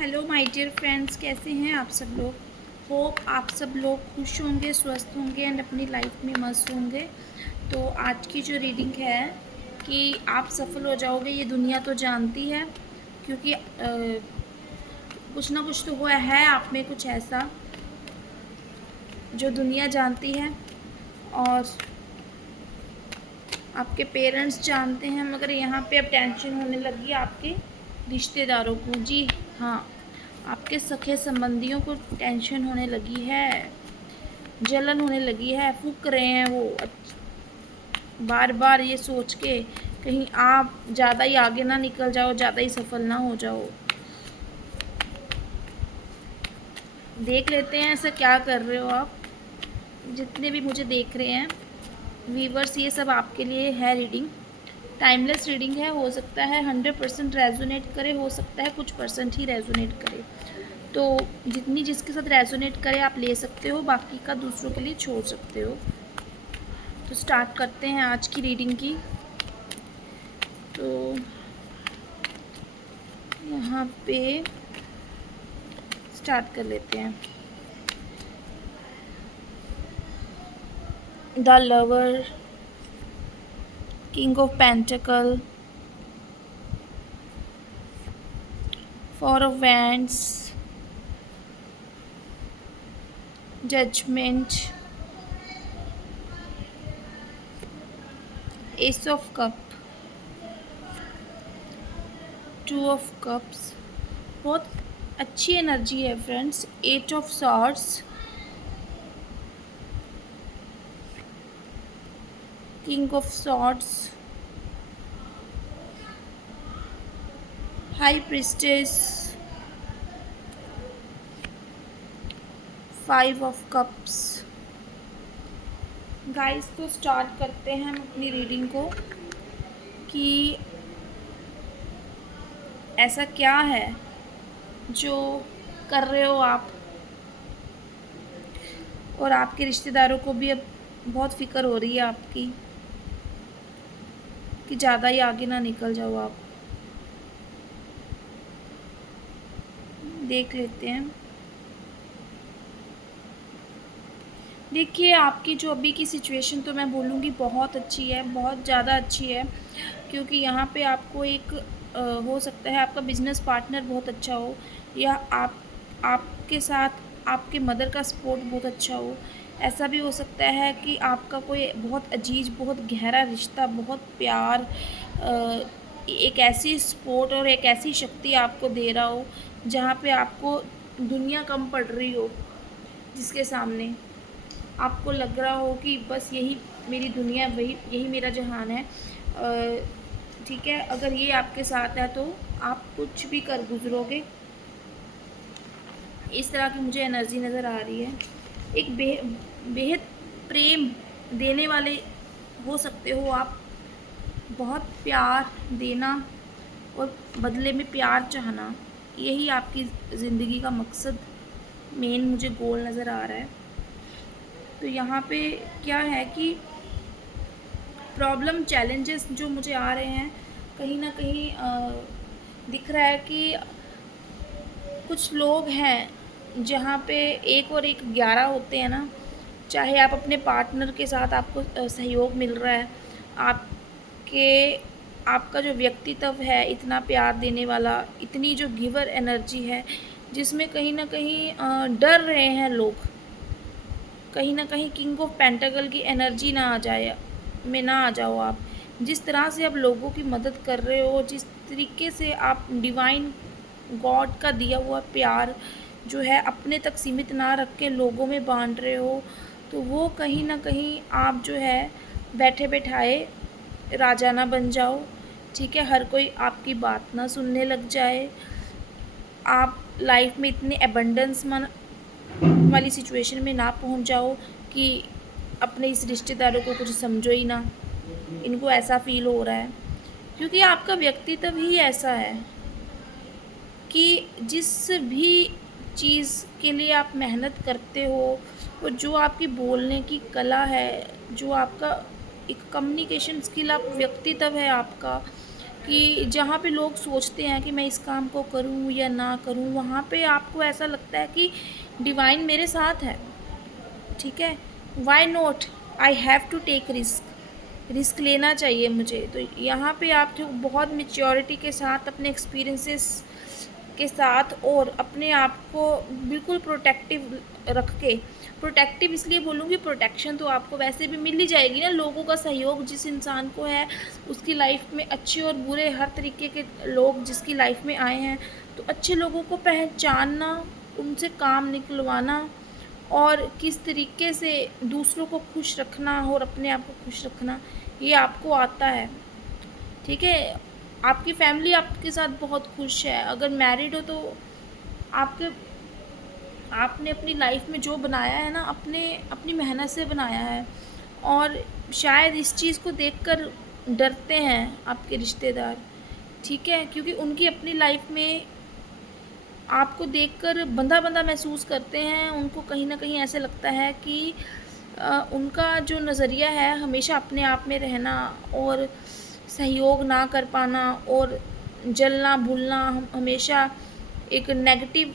Hello my dear friends, कैसे हैं आप सब लोग। होप आप सब लोग खुश होंगे, स्वस्थ होंगे एंड अपनी लाइफ में मस्त होंगे। तो आज की जो रीडिंग है कि आप सफल हो जाओगे, ये दुनिया तो जानती है, क्योंकि कुछ ना कुछ तो हुआ है आप में, कुछ ऐसा जो दुनिया जानती है और आपके पेरेंट्स जानते हैं। मगर यहाँ पे अब टेंशन होने लगी आपके रिश्तेदारों को। जी हाँ, आपके सखे संबंधियों को टेंशन होने लगी है, जलन होने लगी है, फूक रहे हैं वो बार बार ये सोच के कहीं आप ज़्यादा ही आगे ना निकल जाओ, ज़्यादा ही सफल ना हो जाओ। देख लेते हैं ऐसा क्या कर रहे हो आप। जितने भी मुझे देख रहे हैं व्यूवर्स, ये सब आपके लिए है रीडिंग। टाइमलेस रीडिंग है, हो सकता है 100% रेजोनेट करे, हो सकता है कुछ परसेंट ही रेजोनेट करे। तो जितनी जिसके साथ रेजोनेट करे आप ले सकते हो, बाकी का दूसरों के लिए छोड़ सकते हो। तो स्टार्ट करते हैं आज की रीडिंग की। तो यहाँ पे स्टार्ट कर लेते हैं। The lover, king of pentacle, four of wands, judgement, ace of cup, two of cups. बहुत अच्छी एनर्जी है friends. Eight of swords, king of swords, high priestess, five of cups. Guys, तो स्टार्ट करते हैं हम अपनी रीडिंग को कि ऐसा क्या है जो कर रहे हो आप, और आपके रिश्तेदारों को भी अब बहुत फ़िक्र हो रही है आपकी कि ज़्यादा ही आगे ना निकल जाओ आप। देख लेते हैं। देखिए, आपकी जो अभी की सिचुएशन तो मैं बोलूँगी बहुत अच्छी है, बहुत ज़्यादा अच्छी है। क्योंकि यहाँ पे आपको एक हो सकता है आपका बिजनेस पार्टनर बहुत अच्छा हो, या आपके साथ आपके मदर का सपोर्ट बहुत अच्छा हो। ऐसा भी हो सकता है कि आपका कोई बहुत अजीज, बहुत गहरा रिश्ता, बहुत प्यार, एक ऐसी सपोर्ट और एक ऐसी शक्ति आपको दे रहा हो जहाँ पे आपको दुनिया कम पड़ रही हो, जिसके सामने आपको लग रहा हो कि बस यही मेरी दुनिया, वही यही मेरा जहान है। ठीक है, अगर ये आपके साथ है तो आप कुछ भी कर गुजरोगे, इस तरह की मुझे एनर्जी नज़र आ रही है। एक बेहद प्रेम देने वाले हो सकते हो आप। बहुत प्यार देना और बदले में प्यार चाहना, यही आपकी ज़िंदगी का मकसद, मेन मुझे गोल नज़र आ रहा है। तो यहाँ पे क्या है कि प्रॉब्लम, चैलेंजेस जो मुझे आ रहे हैं, कहीं ना कहीं दिख रहा है कि कुछ लोग हैं जहाँ पे एक और एक 11 होते हैं ना। चाहे आप अपने पार्टनर के साथ, आपको सहयोग मिल रहा है, आपके आपका जो व्यक्तित्व है इतना प्यार देने वाला, इतनी जो गिवर एनर्जी है, जिसमें कहीं ना कहीं डर रहे हैं लोग, कहीं ना कहीं किंग ऑफ पेंटाकल की एनर्जी ना आ जाए, में ना आ जाओ आप। जिस तरह से आप लोगों की मदद कर रहे हो, जिस तरीके से आप डिवाइन गॉड का दिया हुआ प्यार जो है अपने तक सीमित ना रख के लोगों में बांट रहे हो, तो वो कहीं ना कहीं आप जो है बैठे बैठाए राजा ना बन जाओ। ठीक है, हर कोई आपकी बात ना सुनने लग जाए, आप लाइफ में इतने एबंडेंस वाली सिचुएशन में ना पहुंच जाओ कि अपने इस रिश्तेदारों को कुछ समझो ही ना, इनको ऐसा फील हो रहा है। क्योंकि आपका व्यक्तित्व ही ऐसा है कि जिस भी चीज़ के लिए आप मेहनत करते हो, और जो आपकी बोलने की कला है, जो आपका एक कम्युनिकेशन स्किल, आप व्यक्तित्व है आपका, कि जहाँ पे लोग सोचते हैं कि मैं इस काम को करूँ या ना करूँ, वहाँ पे आपको ऐसा लगता है कि डिवाइन मेरे साथ है, ठीक है, why not, I have to take risk, risk लेना चाहिए मुझे। तो यहाँ पे आप जो बहुत मैच्योरिटी के साथ अपने एक्सपीरियंसेस के साथ और अपने आप को बिल्कुल प्रोटेक्टिव रख के, प्रोटेक्टिव इसलिए बोलूँगी, प्रोटेक्शन तो आपको वैसे भी मिल ही जाएगी ना, लोगों का सहयोग जिस इंसान को है उसकी लाइफ में अच्छे और बुरे हर तरीके के लोग जिसकी लाइफ में आए हैं, तो अच्छे लोगों को पहचानना, उनसे काम निकलवाना और किस तरीके से दूसरों को खुश रखना और अपने आप को खुश रखना, ये आपको आता है, ठीक है। आपकी फैमिली आपके साथ बहुत खुश है, अगर मैरिड हो तो आपके आपने अपनी लाइफ में जो बनाया है ना, अपनी मेहनत से बनाया है, और शायद इस चीज़ को देखकर डरते हैं आपके रिश्तेदार, ठीक है, क्योंकि उनकी अपनी लाइफ में आपको देखकर बंधा-बंधा महसूस करते हैं। उनको कहीं न कहीं ऐसे लगता है कि उनका जो नज़रिया है हमेशा अपने आप में रहना और सहयोग ना कर पाना और जलना-भूलना, हम हमेशा एक नेगेटिव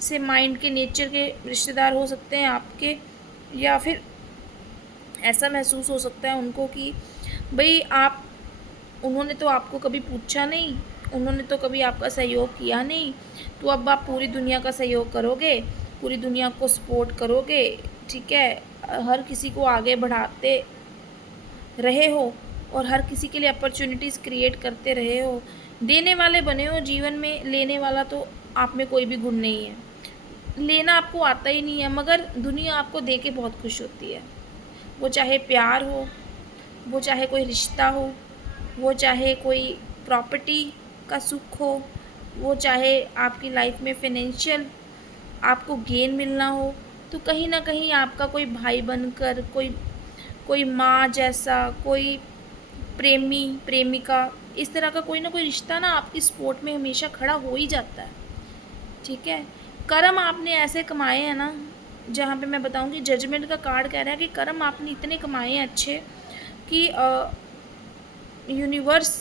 से माइंड के नेचर के रिश्तेदार हो सकते हैं आपके, या फिर ऐसा महसूस हो सकता है उनको कि भई आप, उन्होंने तो आपको कभी पूछा नहीं, उन्होंने तो कभी आपका सहयोग किया नहीं, तो अब आप पूरी दुनिया का सहयोग करोगे, पूरी दुनिया को सपोर्ट करोगे, ठीक है, हर किसी को आगे बढ़ाते रहे हो और हर किसी के लिए अपॉर्चुनिटीज़ क्रिएट करते रहे हो, देने वाले बने हो जीवन में, लेने वाला तो आप में कोई भी गुण नहीं है। लेना आपको आता ही नहीं है, मगर दुनिया आपको दे के बहुत खुश होती है। वो चाहे प्यार हो, वो चाहे कोई रिश्ता हो, वो चाहे कोई प्रॉपर्टी का सुख हो, वो चाहे आपकी लाइफ में फाइनेंशियल आपको गेन मिलना हो, तो कहीं न कहीं आपका कोई भाई बनकर, कोई कोई माँ जैसा, कोई प्रेमी, प्रेमिका, इस तरह का कोई ना कोई रिश्ता ना आपकी सपोर्ट में हमेशा खड़ा हो ही जाता है, ठीक है। कर्म आपने ऐसे कमाए हैं ना, जहाँ पे मैं बताऊँगी जजमेंट का कार्ड कह रहा है कि कर्म आपने इतने कमाए हैं अच्छे कि यूनिवर्स,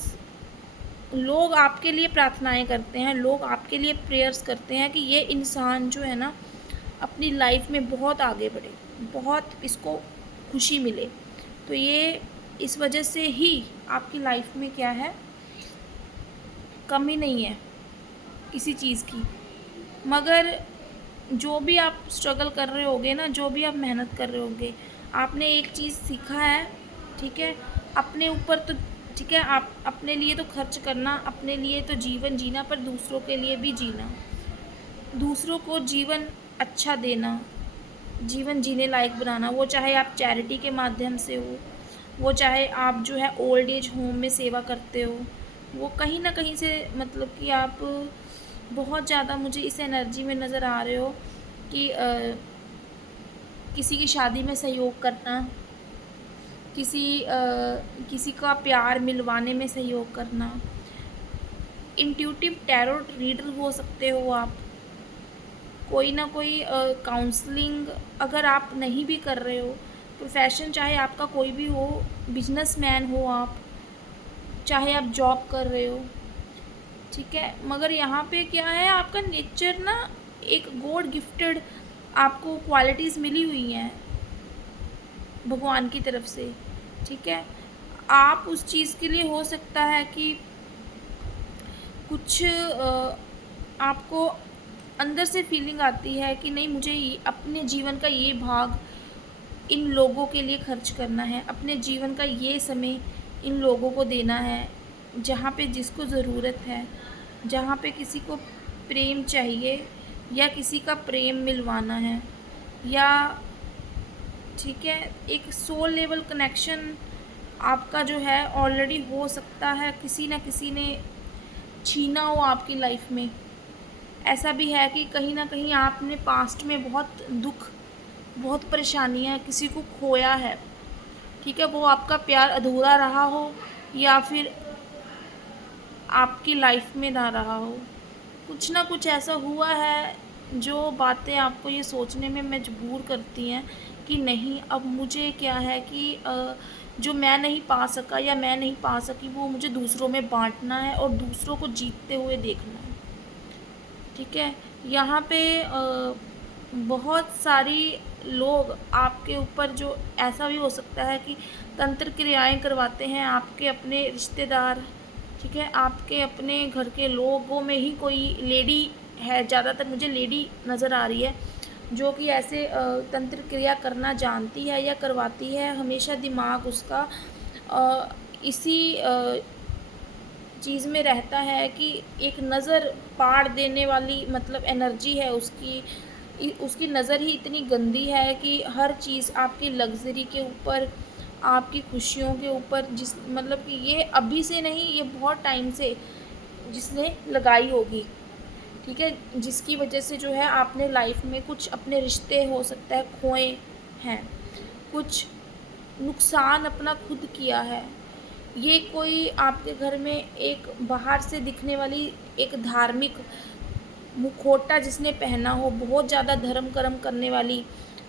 लोग आपके लिए प्रार्थनाएं करते हैं, लोग आपके लिए प्रेयर्स करते हैं कि ये इंसान जो है ना अपनी लाइफ में बहुत आगे बढ़े, बहुत इसको खुशी मिले। तो ये इस वजह से ही आपकी लाइफ में क्या है, कमी नहीं है किसी चीज़ की। मगर जो भी आप स्ट्रगल कर रहे होगे ना, जो भी आप मेहनत कर रहे होगे, आपने एक चीज़ सीखा है, ठीक है, अपने ऊपर तो ठीक है, आप अपने लिए तो खर्च करना, अपने लिए तो जीवन जीना, पर दूसरों के लिए भी जीना, दूसरों को जीवन अच्छा देना, जीवन जीने लायक बनाना, वो चाहे आप चैरिटी के माध्यम से हो, वो चाहे आप जो है ओल्ड एज होम में सेवा करते हो, वो कहीं ना कहीं से मतलब कि आप बहुत ज़्यादा मुझे इस एनर्जी में नज़र आ रहे हो कि किसी की शादी में सहयोग करना, किसी का प्यार मिलवाने में सहयोग करना, इंट्यूटिव टैरो रीडर हो सकते हो आप, कोई ना कोई काउंसलिंग अगर आप नहीं भी कर रहे हो, प्रोफेशन चाहे आपका कोई भी हो, बिजनेसमैन हो आप, चाहे आप जॉब कर रहे हो, ठीक है, मगर यहाँ पे क्या है, आपका नेचर ना एक गॉड गिफ्टेड आपको क्वालिटीज़ मिली हुई हैं भगवान की तरफ से, ठीक है। आप उस चीज़ के लिए हो सकता है कि कुछ आपको अंदर से फीलिंग आती है कि नहीं, मुझे अपने जीवन का ये भाग इन लोगों के लिए खर्च करना है, अपने जीवन का ये समय इन लोगों को देना है, जहाँ पे जिसको ज़रूरत है, जहाँ पे किसी को प्रेम चाहिए या किसी का प्रेम मिलवाना है, या ठीक है, एक सोल लेवल कनेक्शन आपका जो है ऑलरेडी हो सकता है, किसी न किसी ने छीना हो आपकी लाइफ में। ऐसा भी है कि कहीं ना कहीं आपने पास्ट में बहुत दुख, बहुत परेशानियाँ, किसी को खोया है, ठीक है, वो आपका प्यार अधूरा रहा हो या फिर आपकी लाइफ में ना रहा हो, कुछ ना कुछ ऐसा हुआ है जो बातें आपको ये सोचने में मजबूर करती हैं कि नहीं, अब मुझे क्या है कि जो मैं नहीं पा सका या मैं नहीं पा सकी वो मुझे दूसरों में बांटना है और दूसरों को जीतते हुए देखना है। ठीक है, यहाँ पे बहुत सारी लोग आपके ऊपर, जो ऐसा भी हो सकता है कि तंत्र क्रियाएं करवाते हैं आपके अपने रिश्तेदार। ठीक है, आपके अपने घर के लोगों में ही कोई लेडी है, ज़्यादातर मुझे लेडी नज़र आ रही है, जो कि ऐसे तंत्र क्रिया करना जानती है या करवाती है। हमेशा दिमाग उसका इसी चीज़ में रहता है कि एक नज़र पाड़ देने वाली मतलब एनर्जी है उसकी। उसकी नज़र ही इतनी गंदी है कि हर चीज़ आपकी लग्ज़री के ऊपर, आपकी खुशियों के ऊपर, जिस मतलब कि ये अभी से नहीं, ये बहुत टाइम से जिसने लगाई होगी। ठीक है, जिसकी वजह से जो है आपने लाइफ में कुछ अपने रिश्ते हो सकता है खोए हैं, कुछ नुकसान अपना खुद किया है। ये कोई आपके घर में एक बाहर से दिखने वाली एक धार्मिक मुखौटा जिसने पहना हो, बहुत ज़्यादा धर्म कर्म करने वाली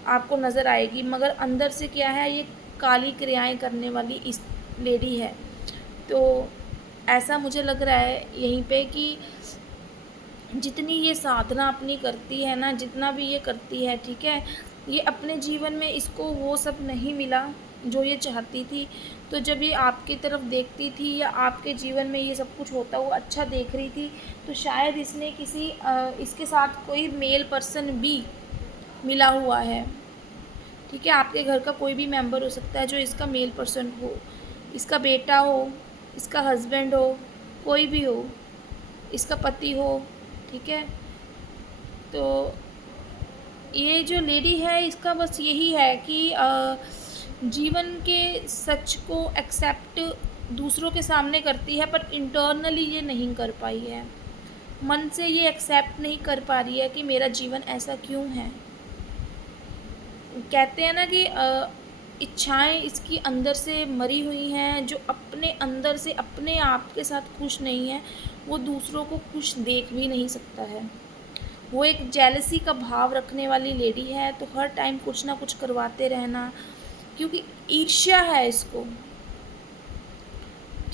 आपको नज़र आएगी, मगर अंदर से क्या है, ये काली क्रियाएं करने वाली इस लेडी है। तो ऐसा मुझे लग रहा है यहीं पे कि जितनी ये साधना अपनी करती है ना, जितना भी ये करती है, ठीक है, ये अपने जीवन में इसको वो सब नहीं मिला जो ये चाहती थी। तो जब ये आपकी तरफ देखती थी या आपके जीवन में ये सब कुछ होता हुआ अच्छा देख रही थी, तो शायद इसने किसी इसके साथ कोई मेल पर्सन भी मिला हुआ है। ठीक है, आपके घर का कोई भी मेंबर हो सकता है जो इसका मेल पर्सन हो, इसका बेटा हो, इसका हस्बैंड हो, कोई भी हो, इसका पति हो। ठीक है, तो ये जो लेडी है इसका बस यही है कि जीवन के सच को एक्सेप्ट दूसरों के सामने करती है, पर इंटरनली ये नहीं कर पाई है। मन से ये एक्सेप्ट नहीं कर पा रही है कि मेरा जीवन ऐसा क्यों है। कहते हैं ना कि इच्छाएं इसकी अंदर से मरी हुई हैं, जो अपने अंदर से अपने आप के साथ खुश नहीं है, वो दूसरों को खुश देख भी नहीं सकता है। वो एक जेलसी का भाव रखने वाली लेडी है, तो हर टाइम कुछ ना कुछ करवाते रहना, क्योंकि ईर्ष्या है इसको।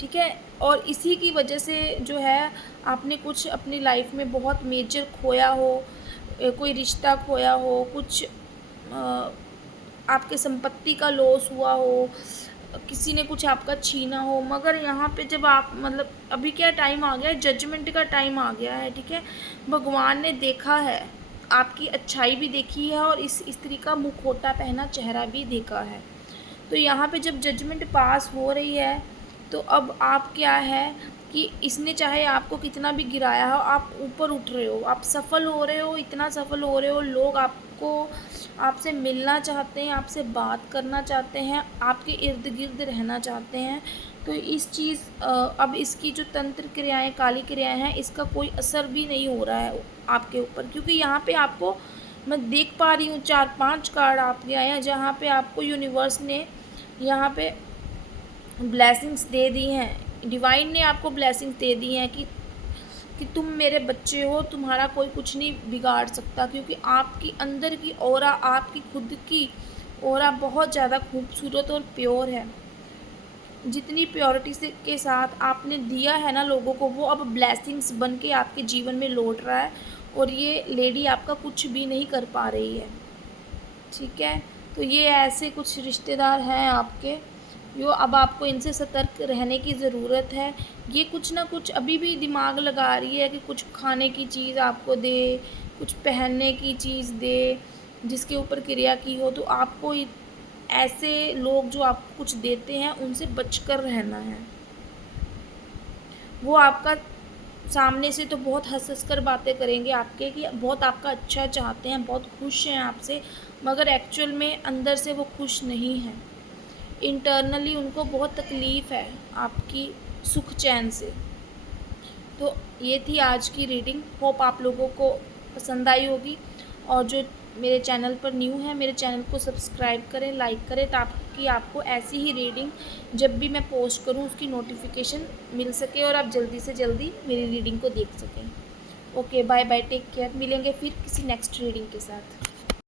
ठीक है, और इसी की वजह से जो है आपने कुछ अपनी लाइफ में बहुत मेजर खोया हो, कोई रिश्ता खोया हो, कुछ आपके संपत्ति का लॉस हुआ हो, किसी ने कुछ आपका छीना हो। मगर यहाँ पे जब आप मतलब अभी क्या टाइम आ गया है, जजमेंट का टाइम आ गया है। ठीक है, भगवान ने देखा है, आपकी अच्छाई भी देखी है और इस स्त्री का मुखौटा पहना चेहरा भी देखा है। तो यहाँ पे जब जजमेंट पास हो रही है, तो अब आप क्या है कि इसने चाहे आपको कितना भी गिराया हो, आप ऊपर उठ रहे हो, आप सफल हो रहे हो, इतना सफल हो रहे हो, लोग आपको आपसे मिलना चाहते हैं, आपसे बात करना चाहते हैं, आपके इर्द गिर्द रहना चाहते हैं। तो इस चीज़ अब इसकी जो तंत्र क्रियाएं, काली क्रियाएं हैं, इसका कोई असर भी नहीं हो रहा है आपके ऊपर, क्योंकि यहाँ पे आपको मैं देख पा रही हूँ 4-5 कार्ड आपके आए हैं, जहाँ पे आपको यूनिवर्स ने यहाँ पे ब्लेसिंग्स दे दी हैं, डिवाइन ने आपको ब्लेसिंग्स दे दी हैं कि तुम मेरे बच्चे हो, तुम्हारा कोई कुछ नहीं बिगाड़ सकता, क्योंकि आपकी अंदर की ऑरा, आपकी खुद की ऑरा बहुत ज़्यादा खूबसूरत और प्योर है। जितनी प्योरिटी से के साथ आपने दिया है ना लोगों को, वो अब ब्लेसिंग्स बन के आपके जीवन में लौट रहा है, और ये लेडी आपका कुछ भी नहीं कर पा रही है। ठीक है, तो ये ऐसे कुछ रिश्तेदार हैं आपके, जो अब आपको इनसे सतर्क रहने की ज़रूरत है। ये कुछ ना कुछ अभी भी दिमाग लगा रही है कि कुछ खाने की चीज़ आपको दे, कुछ पहनने की चीज़ दे, जिसके ऊपर क्रिया की हो। तो आपको ऐसे लोग जो आपको कुछ देते हैं उनसे बचकर रहना है। वो आपका सामने से तो बहुत हंस कर बातें करेंगे आपके कि बहुत आपका अच्छा चाहते हैं, बहुत खुश हैं आपसे, मगर एक्चुअल में अंदर से वो खुश नहीं हैं। इंटरनली उनको बहुत तकलीफ़ है आपकी सुख चैन से। तो ये थी आज की रीडिंग, होप आप लोगों को पसंद आई होगी। और जो मेरे चैनल पर न्यू है, मेरे चैनल को सब्सक्राइब करें, लाइक करें, ताकि आपको ऐसी ही रीडिंग जब भी मैं पोस्ट करूं उसकी नोटिफिकेशन मिल सके और आप जल्दी से जल्दी मेरी रीडिंग को देख सकें। Okay, bye bye, take care. मिलेंगे फिर किसी नेक्स्ट रीडिंग के साथ।